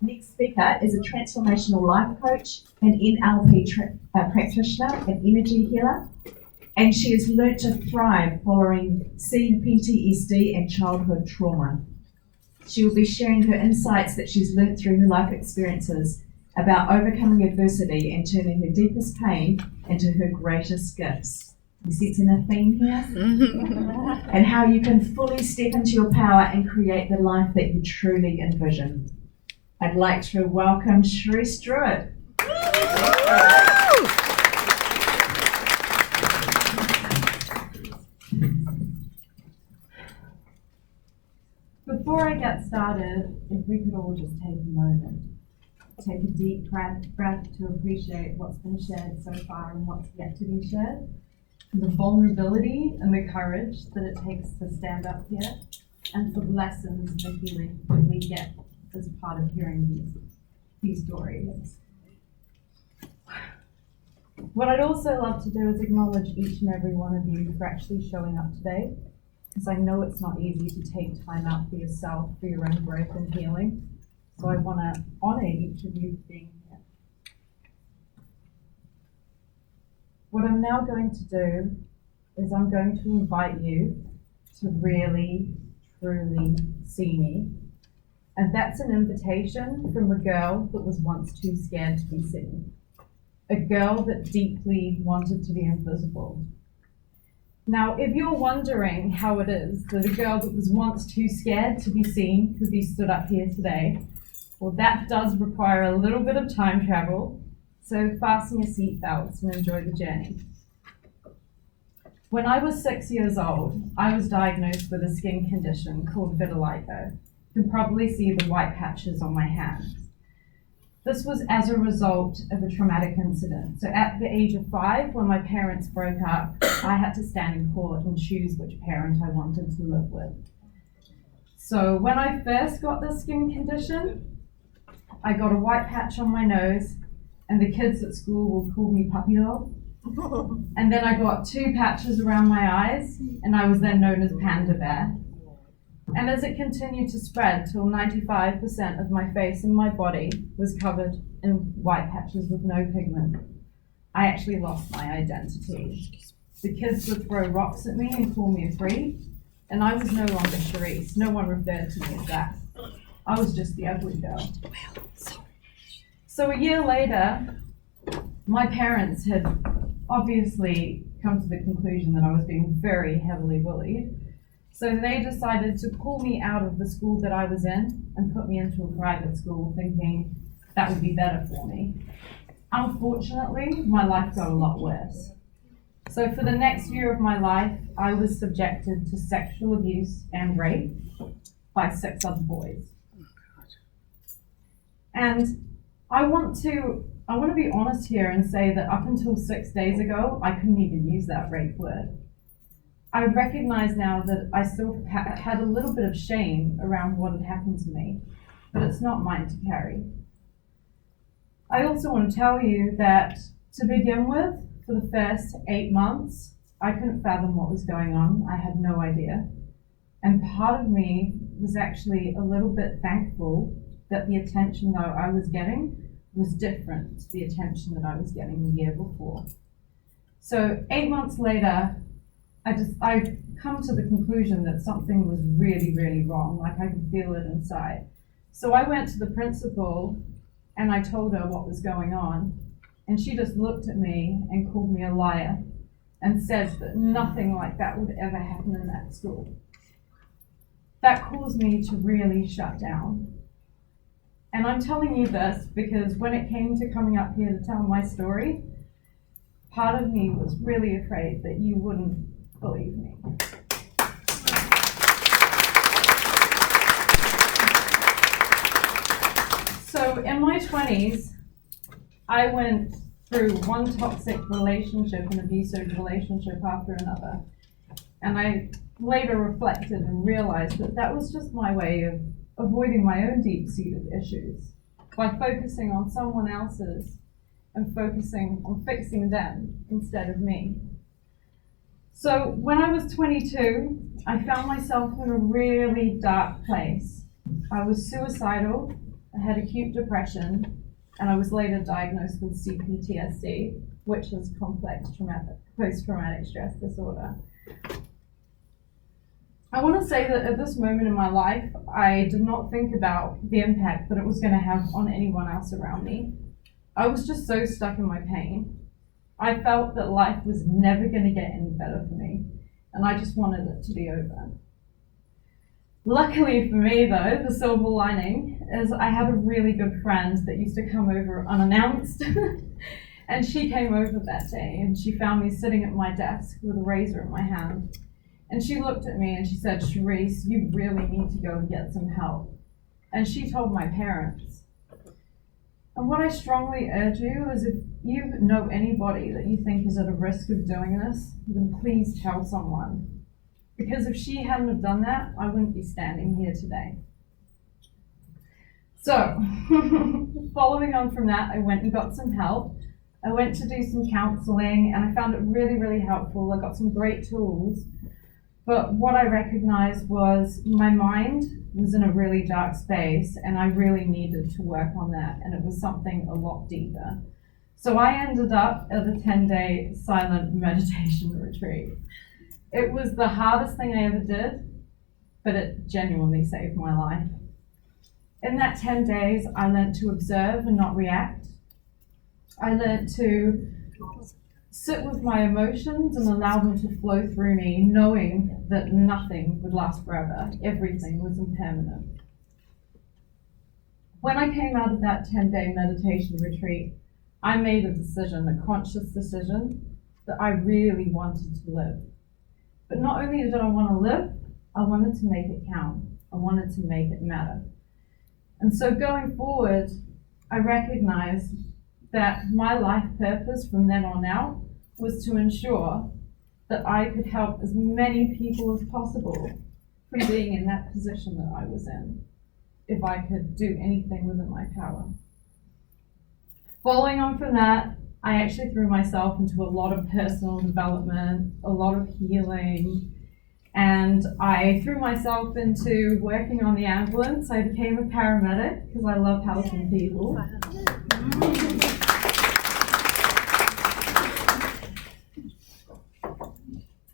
Next speaker is a transformational life coach, an NLP practitioner, an energy healer, and she has learnt to thrive following CPTSD and childhood trauma. She will be sharing her insights that she's learnt through her life experiences about overcoming adversity and turning her deepest pain into her greatest gifts. You sensing a theme here? And how you can fully step into your power and create the life that you truly envision. I'd like to welcome Sheree Stewart. Before I get started, if we could all just take a moment, take a deep breath to appreciate what's been shared so far and what's yet to be shared, the vulnerability and the courage that it takes to stand up here, and for the lessons and the healing that we get as part of hearing these stories. What I'd also love to do is acknowledge each and every one of you for actually showing up today, because I know it's not easy to take time out for yourself, for your own growth and healing. So I want to honor each of you for being here. What I'm now going to do is I'm going to invite you to really, truly see me. And that's an invitation from a girl that was once too scared to be seen. A girl that deeply wanted to be invisible. Now, if you're wondering how it is that a girl that was once too scared to be seen could be stood up here today, well, that does require a little bit of time travel, so fasten your seatbelts and enjoy the journey. When I was 6 years old, I was diagnosed with a skin condition called vitiligo. You can probably see the white patches on my hands. This was as a result of a traumatic incident. So at the age of 5, when my parents broke up, I had to stand in court and choose which parent I wanted to live with. So when I first got this skin condition, I got a white patch on my nose, and the kids at school will call me puppy dog. And then I got 2 patches around my eyes, and I was then known as Panda Bear. And as it continued to spread till 95% of my face and my body was covered in white patches with no pigment, I actually lost my identity. The kids would throw rocks at me and call me a freak, and I was no longer Charisse. No one referred to me as that. I was just the ugly girl. So a year later, my parents had obviously come to the conclusion that I was being very heavily bullied. So they decided to pull me out of the school that I was in and put me into a private school, thinking that would be better for me. Unfortunately, my life got a lot worse. So for the next year of my life, I was subjected to sexual abuse and rape by 6 other boys. And I want to be honest here and say that up until 6 days ago, I couldn't even use that rape word. I recognize now that I still had a little bit of shame around what had happened to me, but it's not mine to carry. I also want to tell you that to begin with, for the first 8 months, I couldn't fathom what was going on. I had no idea. And part of me was actually a little bit thankful that the attention that I was getting was different to the attention that I was getting the year before. So 8 months later, I've come to the conclusion that something was really, really wrong, like I could feel it inside. So I went to the principal and I told her what was going on, and she just looked at me and called me a liar and said that nothing like that would ever happen in that school. That caused me to really shut down. And I'm telling you this because when it came to coming up here to tell my story, part of me was really afraid that you wouldn't believe me. So in my 20s, I went through one toxic relationship, an abusive relationship after another. And I later reflected and realized that that was just my way of avoiding my own deep-seated issues by focusing on someone else's and focusing on fixing them instead of me. So when I was 22, I found myself in a really dark place. I was suicidal I had acute depression, and I was later diagnosed with CPTSD, which is complex post-traumatic stress disorder. I want to say that at this moment in my life, I did not think about the impact that it was going to have on anyone else around me. I was just so stuck in my pain. I felt that life was never going to get any better for me, and I just wanted it to be over. Luckily for me, though, the silver lining is I had a really good friend that used to come over unannounced, and she came over that day, and she found me sitting at my desk with a razor in my hand. And she looked at me and she said, "Charisse, you really need to go and get some help." And she told my parents. And what I strongly urge you is, if you know anybody that you think is at a risk of doing this, then please tell someone. Because if she hadn't have done that, I wouldn't be standing here today. So, following on from that, I went and got some help. I went to do some counseling, and I found it really, really helpful. I got some great tools. But what I recognized was my mind was in a really dark space, and I really needed to work on that, and it was something a lot deeper. So I ended up at a 10-day silent meditation retreat. It was the hardest thing I ever did, but it genuinely saved my life. In that 10 days, I learned to observe and not react. I learned to sit with my emotions and allow them to flow through me, knowing that nothing would last forever. Everything was impermanent. When I came out of that 10-day meditation retreat, I made a decision, a conscious decision, that I really wanted to live. But not only did I want to live, I wanted to make it count. I wanted to make it matter. And so going forward, I recognized that my life purpose from then on out was to ensure that I could help as many people as possible from being in that position that I was in, if I could do anything within my power. Following on from that, I actually threw myself into a lot of personal development, a lot of healing, and I threw myself into working on the ambulance. I became a paramedic because I love helping people.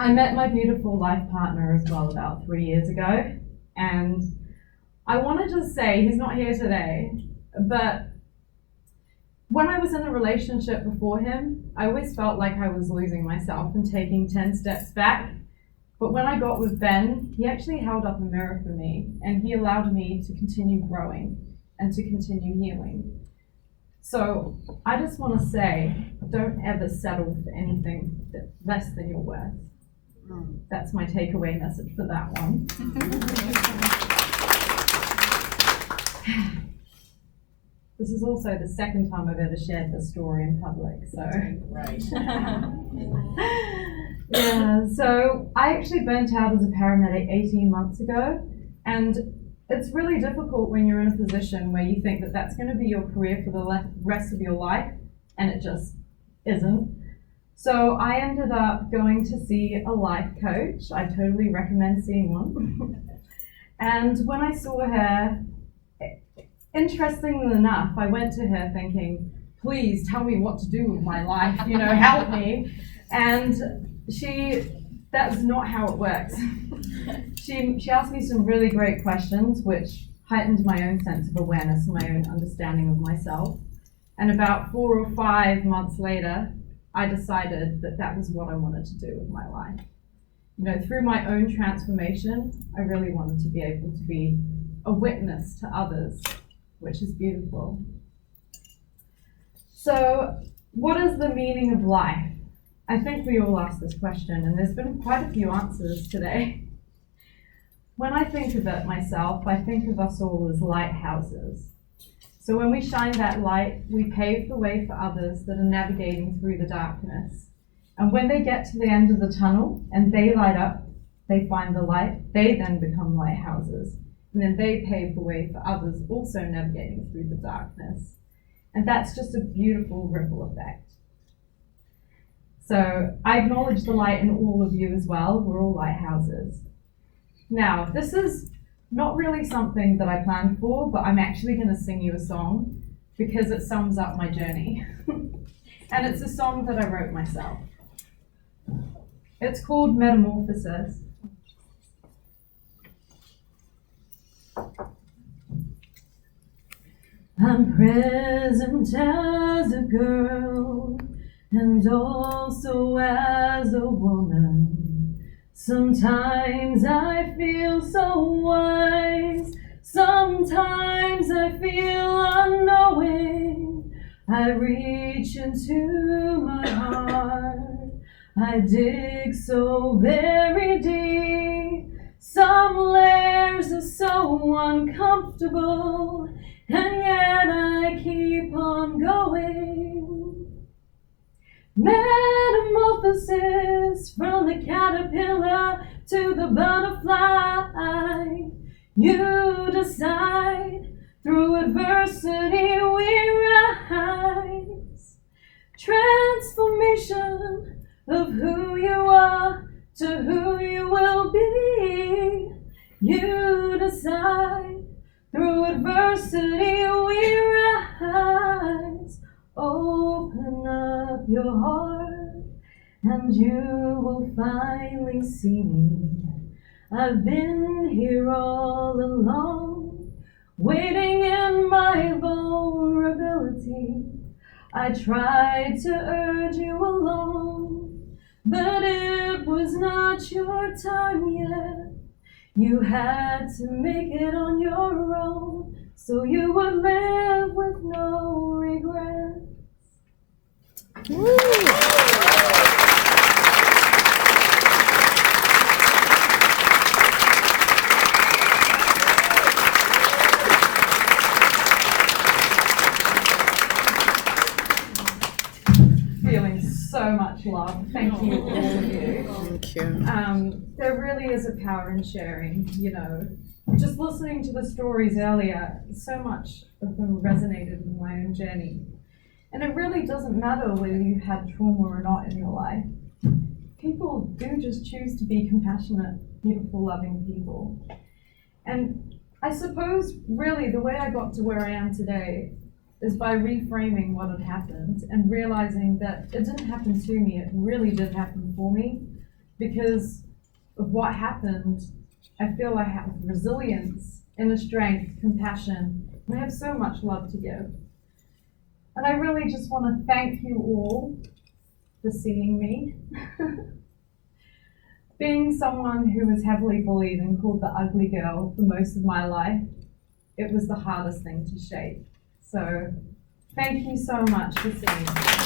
I met my beautiful life partner as well about 3 years ago, and I want to just say, he's not here today, but when I was in a relationship before him, I always felt like I was losing myself and taking 10 steps back. But when I got with Ben, he actually held up a mirror for me, and he allowed me to continue growing and to continue healing. So I just want to say, don't ever settle for anything less than your worth. That's my takeaway message for that one. This is also the second time I've ever shared this story in public, so. Right. Yeah, so I actually burnt out as a paramedic 18 months ago, and it's really difficult when you're in a position where you think that that's going to be your career for the rest of your life, and it just isn't. So I ended up going to see a life coach. I totally recommend seeing one. And when I saw her, interestingly enough, I went to her thinking, please tell me what to do with my life, help me. And that's not how it works. She asked me some really great questions, which heightened my own sense of awareness and my own understanding of myself. And about 4 or 5 months later, I decided that that was what I wanted to do with my life. Through my own transformation, I really wanted to be able to be a witness to others, which is beautiful. So, what is the meaning of life? I think we all ask this question, and there's been quite a few answers today. When I think of it myself, I think of us all as lighthouses. So when we shine that light, we pave the way for others that are navigating through the darkness. And when they get to the end of the tunnel and they light up, they find the light, they then become lighthouses. And then they pave the way for others also navigating through the darkness. And that's just a beautiful ripple effect. So I acknowledge the light in all of you as well. We're all lighthouses. Now, this is Not really something that I planned for, but I'm actually going to sing you a song because it sums up my journey. And it's a song that I wrote myself. It's called Metamorphosis. I'm present as a girl and also as a woman. Sometimes I feel so wise, sometimes I feel unknowing. I reach into my heart, I dig so very deep. Some layers are so uncomfortable, and yet I keep on going. Metamorphosis from the caterpillar to the butterfly. You decide, through adversity we rise. Transformation of who you are to who you will be. You decide, through adversity we rise. Open up your heart and you will finally see me. I've been here all along, waiting in my vulnerability. I tried to urge you along, but it was not your time yet. You had to make it on your own, so you would live with no regrets. Feeling so much love. Thank you, all of you. Thank you. There really is a power in sharing, you know. Just listening to the stories earlier, so much of them resonated with my own journey. And it really doesn't matter whether you've had trauma or not in your life. People do just choose to be compassionate, beautiful, loving people. And I suppose really the way I got to where I am today is by reframing what had happened and realizing that it didn't happen to me, it really did happen for me. Because of what happened, I feel I have resilience, inner strength, compassion, and I have so much love to give. And I really just want to thank you all for seeing me. Being someone who was heavily bullied and called the ugly girl for most of my life, it was the hardest thing to shape. So thank you so much for seeing me.